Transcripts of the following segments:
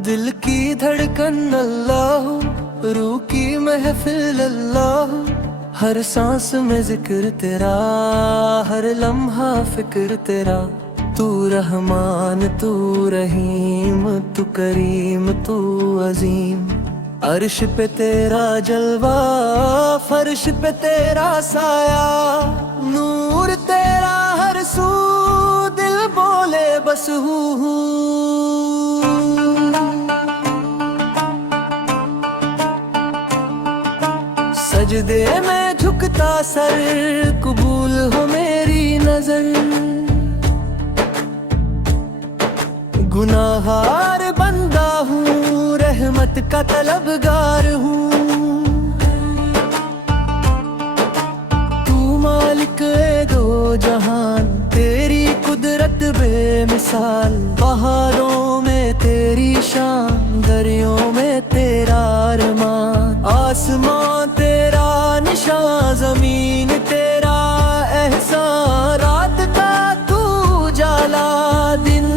दिल की धड़कन अल्लाह, रूह की महफिल अल्लाह, हर सांस में जिक्र तेरा, हर लम्हा फिक्र तेरा। तू रहमान तू रहीम, तू करीम तू अजीम। अर्श पे तेरा जलवा, फर्श पे तेरा साया, नूर तेरा हर सू, दिल बोले बस हूँ। सजदे में झुकता सर, कबूल हो मेरी नजर। गुनाहगार बंदा हूँ, रहमत का तलबगार हूँ। तू मालिक है दो जहान, तेरी कुदरत बेमिसाल। पहाड़ों में तेरी शान, दरियों में तेरा अरमान। आसमां तेरा निशान, जमीन तेरा एहसान। रात का तू जाला, दिन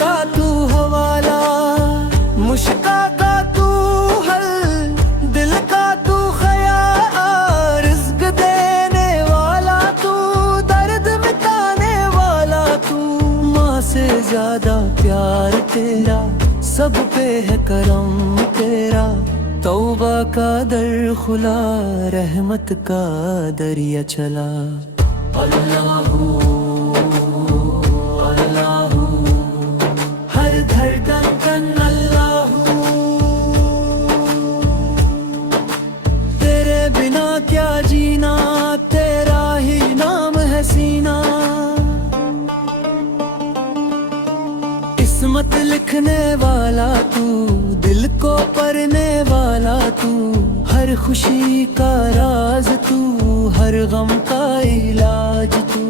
का तू हवाला। मुश्किल का तू हल, दिल का तू ख्याल। रिज़्क़ देने वाला तू, दर्द मिटाने वाला तू। माँ से ज्यादा प्यार तेरा, सब पे है करम तेरा। तौबा का दर खुला, रहमत का दरिया चला। अल्लाहू अल्लाहू, हर धड़कन अल्लाहू। तेरे बिना क्या जीना, तेरा ही नाम है सीना। किस्मत लिखने वाला तू, दिल को पढ़ने वाला तू। हर खुशी का राज तू, हर गम का इलाज तू।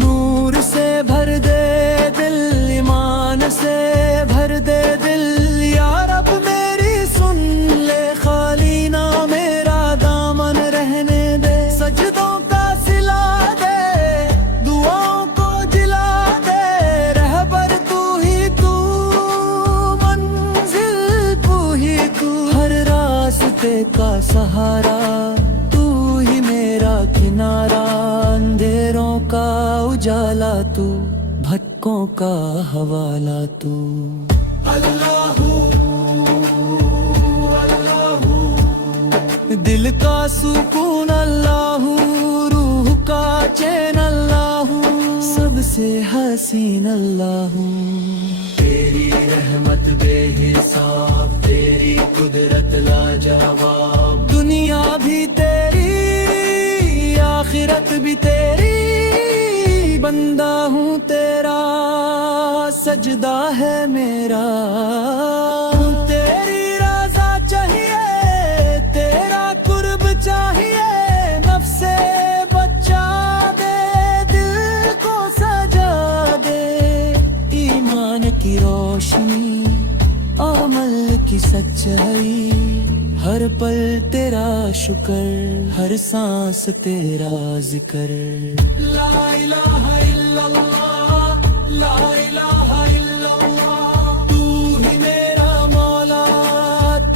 नूर से भर दे दिल, ईमान से भर दे दिल। या रब मेरी सुन ले, खाली ना मेरा दामन रहने दे। सजदों का सिला दे, दुआओं को जिला दे। रहबर तू ही तू, मंजिल तू ही तू। हर रास्ते का सहारा तू ही मेरा किनारा। अंधेरों का उजाला तू, भटकों का हवाला तू। अल्लाहू अल्लाहू, दिल का सुकून अल्लाहू, रूह का चैन अल्लाहू। सबसे हसीन अल्लाहू। तेरी रहमत बेहिसाब, तेरी कुदरत लाजवाब। दुनिया भी तेरी, आखिरत भी तेरी। बंदा हूँ तेरा, सजदा है मेरा। तेरी रज़ा चाहिए, तेरा कुर्ब चाहिए। नफ्से बचा दे, दिल को सजा दे। ईमान की रोशनी, अमल की सच्चाई। हर पल तेरा शुक्र, हर सांस तेरा जिक्र। ला इलाहा इल्लल्लाह, ला इलाहा इल्लल्लाह। तू ही मेरा मौला,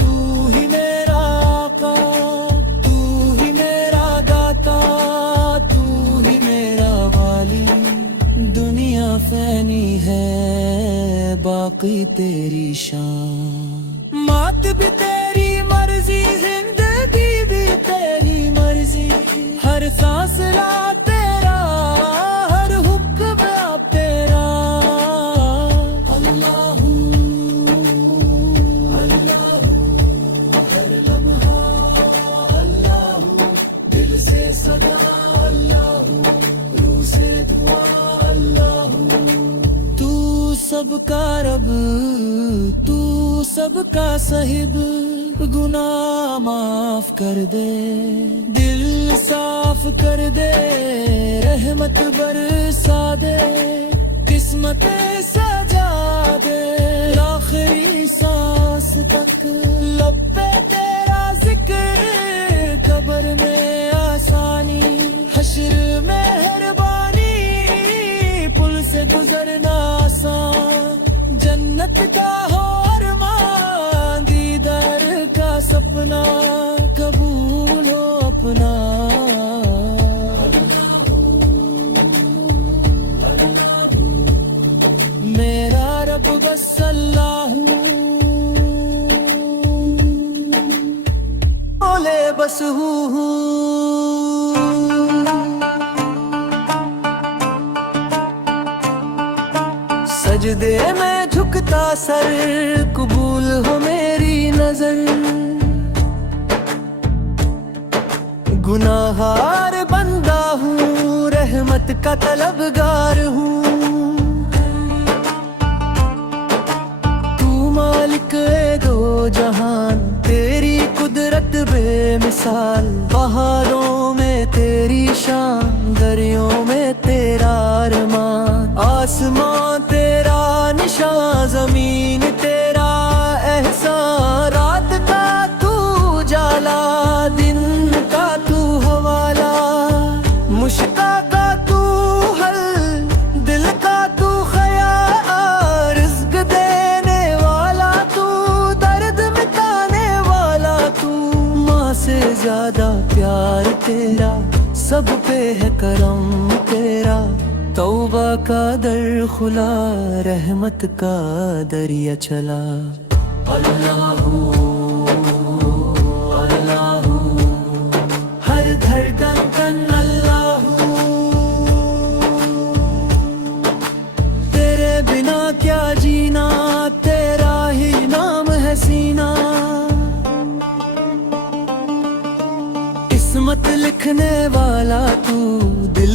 तू ही मेरा आका। तू ही मेरा दाता, तू ही मेरा वाली। दुनिया फैनी है, बाकी तेरी शान। मौत भी तेरी मर्जी, जिंदगी भी तेरी मर्जी। हर सांस ला तेरा, हर हुक्म आप तेरा। अल्लाहू अल्लाहू, हर लम्हा अल्लाहू। दिल से सदा अल्लाहू, रूह से दुआ अल्लाहू। तू सबका रब, तू सबका साहिब। गुनाह माफ कर दे, दिल साफ कर दे। रहमत बरसा दे, किस्मत सजा दे। आखिरी सांस तक लब पे तेरा जिक्र। कब्र में आसानी, हश्र में मेहरबानी। बस हूँ। सजदे में झुकता सर, कबूल हो मेरी नजर। गुनाहगार बंदा हूँ, रहमत का तलबगार हूँ। तू मालिक है दो जहान, तेरी कुदरत बेमिसाल। पहाड़ों में तेरी शान, दरियों में तेरा अरमान। आसमां तेरा निशान, जमीन तेरा एहसान। रात का तू जाला, दिन का तू हवाला। मुश्किल का तू हल, दिल का तू ख्याल। रिज़्क़ देने वाला तू, दर्द मिटाने वाला तू। माँ से ज्यादा प्यार तेरा, सब पे है करम तेरा। तौबा का दर खुला, रहमत का दरिया चला। अल्लाहू अल्लाहू, हर धड़कन अल्लाहू। तेरे बिना क्या जीना, तेरा ही नाम है सीना। किस्मत लिखने वाला तू, दिल